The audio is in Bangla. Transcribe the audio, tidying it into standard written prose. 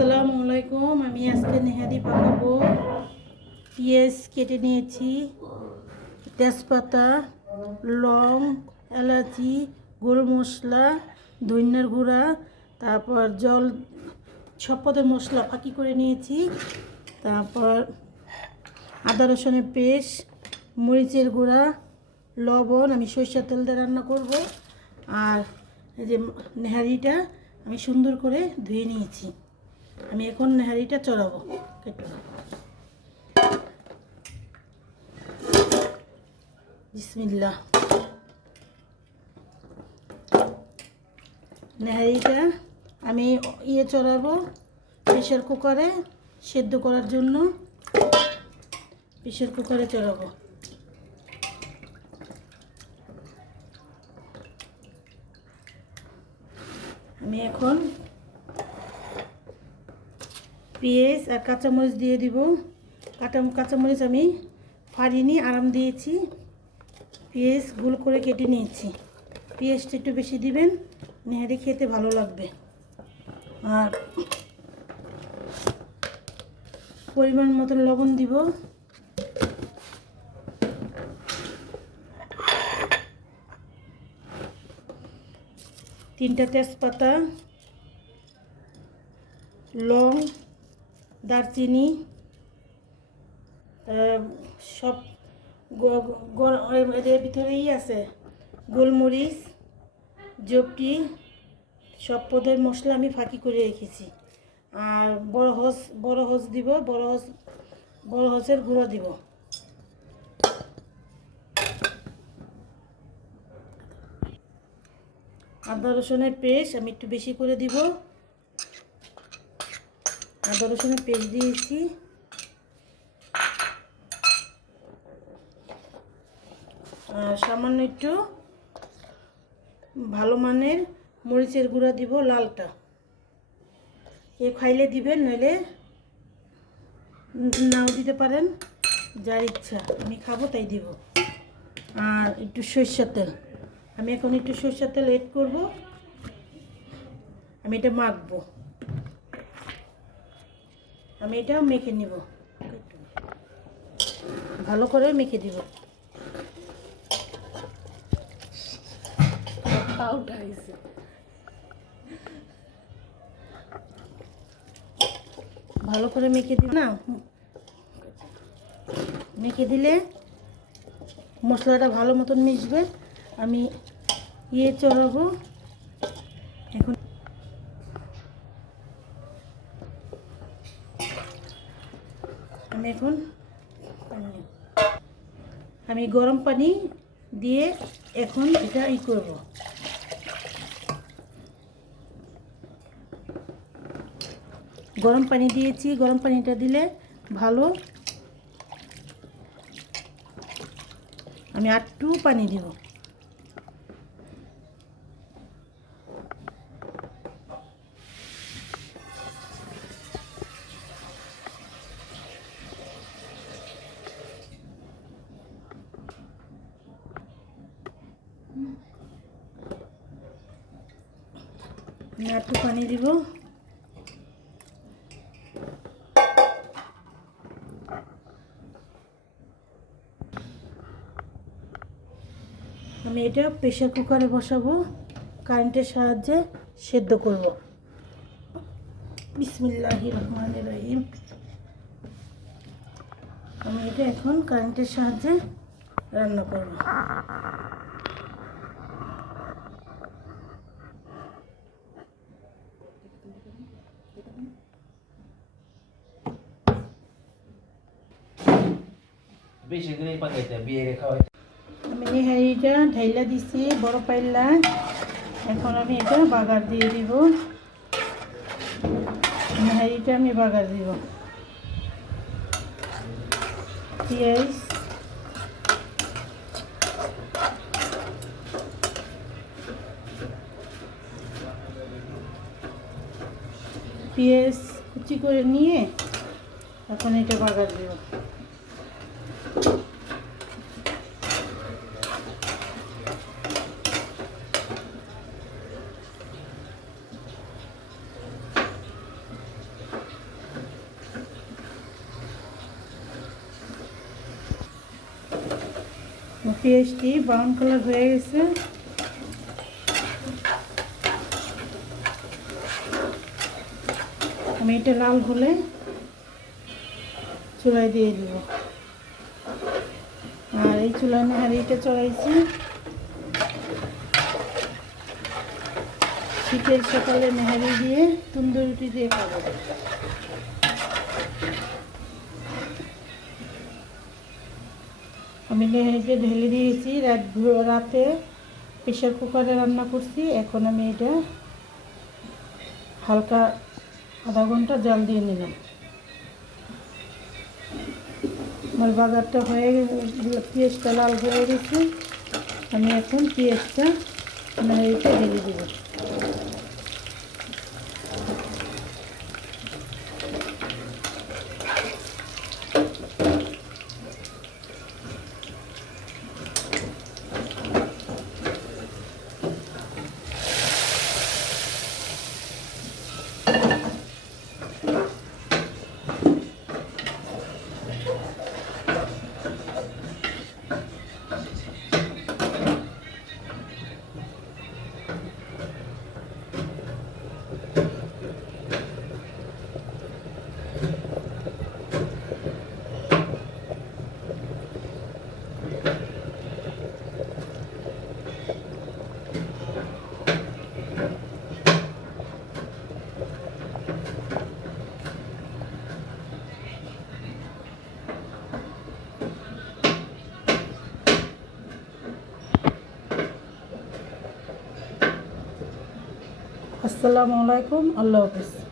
আসসালামু আলাইকুম। আমি আজকে নেহারি পাকাবো। পেঁয়াজ কেটে নিয়েছি, তেজপাতা, লং, এলাচি, গোল মশলা, ধনিয়ার গুঁড়া, তারপর জল, সব পদের মশলা ফাঁকি করে নিয়েছি। তারপর আদা রসুনের পেস্ট, মরিচের গুঁড়া, লবণ। আমি সরিষার তেল দিয়ে রান্না করব। আর এই যে নেহারিটা আমি সুন্দর করে ধুয়ে নিয়েছি। আমি এখন নেহারিটা চড়াবো। বিসমিল্লাহ। নেহারিটা আমি চড়াবো প্রেশার কুকারে সেদ্ধ করার জন্য। প্রেশার কুকারে চড়াবো। আমি এখন পেঁয়াজ আর কাঁচামরিচ দিয়ে দিব। কাঁচামরিচ আমি ফাড়িনি, আরাম দিয়েছি। পেঁয়াজ গোল করে কেটে নিয়েছি। পেঁয়াজটা একটু বেশি দিবেন, নেহারি খেতে ভালো লাগবে। আর পরিমাণ মতন লবণ দিব। তিনটা তেজপাতা, লং, দারচিনি, সব এর ভিতরেই আছে গোলমরিচ, জপটি, সব পদের মশলা আমি ফাঁকি করে রেখেছি। আর বড় হস দিব, বড় হসের গুঁড়া দিব। আদা রসুনের পেস্ট আমি একটু বেশি করে দিব। আদা রসুনের পেস্ট দিয়েছি। আর সামান্য একটু ভালো মানের মরিচের গুঁড়া দিব, লালটা। খাইলে দিবেন, নইলে নাও দিতে পারেন, যার ইচ্ছা। আমি খাবো তাই দিব। আর একটু সরষের তেল, আমি এখন একটু সরষের তেল এড করব। আমি এটা মাখবো। আমি এটা মেখে নিব, ভালো করে মেখে দিব। ভালো করে মেখে দিব না, মেখে দিলে মশলাটা ভালো মতন মিশবে। আমি চড়াবো এখন। আমি গরম পানি দিয়ে এখন এটা করব। গরম পানি দিয়েছি, গরম পানিটা দিলে ভালো। আমি একটু পানি দিব। আমি একটু পানি দিব। আমি এটা প্রেসার কুকারে বসাবো, কারেন্টের সাহায্যে সেদ্ধ করব। বিসমিল্লাহির রহমানির রহিম। আমি এটা এখন কারেন্টের সাহায্যে রান্না করব। আমি নেহারিটা ঢাইলা দিছি বড় পাইলা। এখন আমি এটা বাগার দিয়ে দিব। নেহারিটা আমি বাগার দিব। পেঁয়াজ, কুচি করে নিয়ে এখন এটা বাগার দিব। পেঁয়াজটি ব্রাউন কালার হয়ে গেছে। আমি এটা লাল হলে চুলায় দিয়ে দেব। আর এই চুলায় নেহারিটা চড়াইছি শীতের সকালে নেহারি দিয়ে তন্দুরি রুটি দিয়ে খাবো। আমি নেহারিটা ঢেলে দিয়েছি। রাতে প্রেশার কুকারে রান্না করছি। এখন আমি এটা হালকা আধা ঘন্টা জাল দিয়ে নিলাম। আমার বাজারটা হয়ে গেছে, পেঁয়াজটা লাল হয়ে গেছে। আমি এখন পেঁয়াজটা নেহারিতে ঢেলে দেব। আসসালামু আলাইকুম, আল্লাহ হাফেজ।